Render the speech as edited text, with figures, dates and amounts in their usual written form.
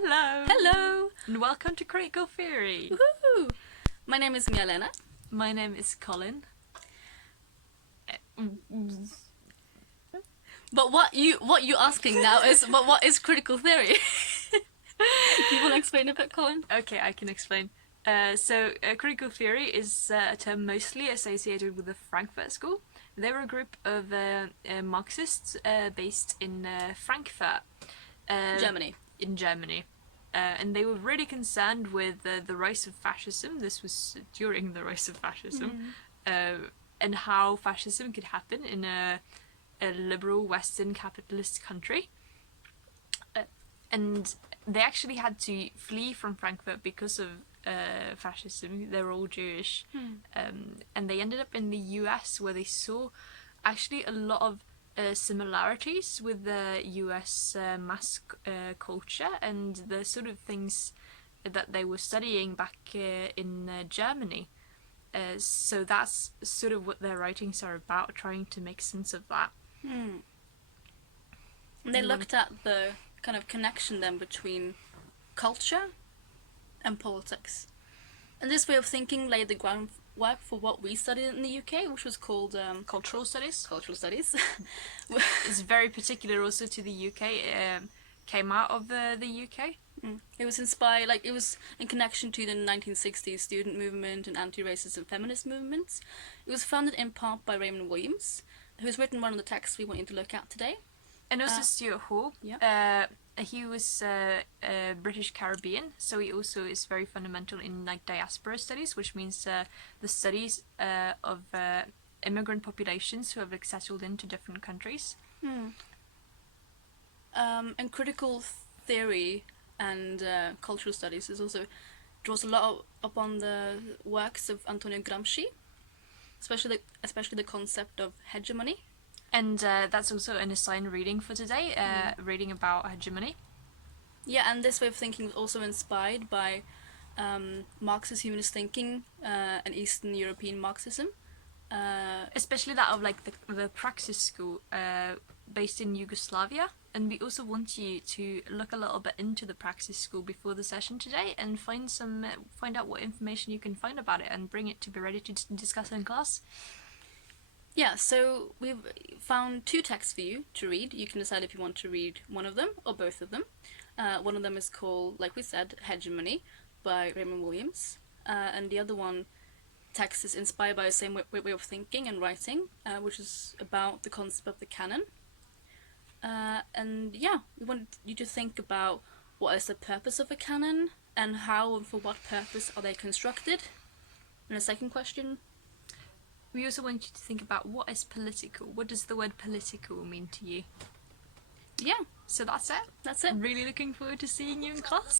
Hello! Hello! And welcome to Critical Theory! Woohoo! My name is Mia-Lena. My name is Colin. But what you asking now is, but what is critical theory? Do you want to explain a bit, Colin? Okay, I can explain. Critical theory is a term mostly associated with the Frankfurt School. They were a group of Marxists based in Frankfurt, Germany. In Germany. And they were really concerned with the rise of fascism. This was during the rise of fascism, and how fascism could happen in a liberal Western capitalist country. And they actually had to flee from Frankfurt because of fascism. They were all Jewish, and they ended up in the US, where they saw actually a lot of similarities with the US mass culture and the sort of things that they were studying back in Germany. So that's sort of what their writings are about, trying to make sense of that. And they looked at the kind of connection then between culture and politics. And this way of thinking laid the groundwork for what we studied in the UK, which was called Cultural studies. cultural studies. It's very particular also to the UK. Came out of the UK. It was inspired, like it was in connection to the 1960s student movement and anti-racist and feminist movements. It was founded in part by Raymond Williams, who's written one of the texts we want you to look at today. And also Stuart Hall. Yeah. He was British Caribbean, so he also is very fundamental in like diaspora studies, which means the studies of immigrant populations who have like, settled into different countries. And critical theory and cultural studies is also draws a lot upon the works of Antonio Gramsci, especially the concept of hegemony. And that's also an assigned reading for today, reading about hegemony. Yeah, and this way of thinking was also inspired by Marxist humanist thinking and Eastern European Marxism. Especially that of like the Praxis school based in Yugoslavia. And we also want you to look a little bit into the Praxis school before the session today and find out what information you can find about it and bring it to be ready to discuss in class. Yeah, so we've found two texts for you to read. You can decide if you want to read one of them or both of them. One of them is called, like we said, Hegemony by Raymond Williams. And the other one text is inspired by the same way of thinking and writing, which is about the concept of the canon. And yeah, we want you to think about what is the purpose of a canon and how and for what purpose are they constructed. And the second question, we also want you to think about what is political. What does the word political mean to you? Yeah, So that's it. that's it. I'm really looking forward to seeing you in class.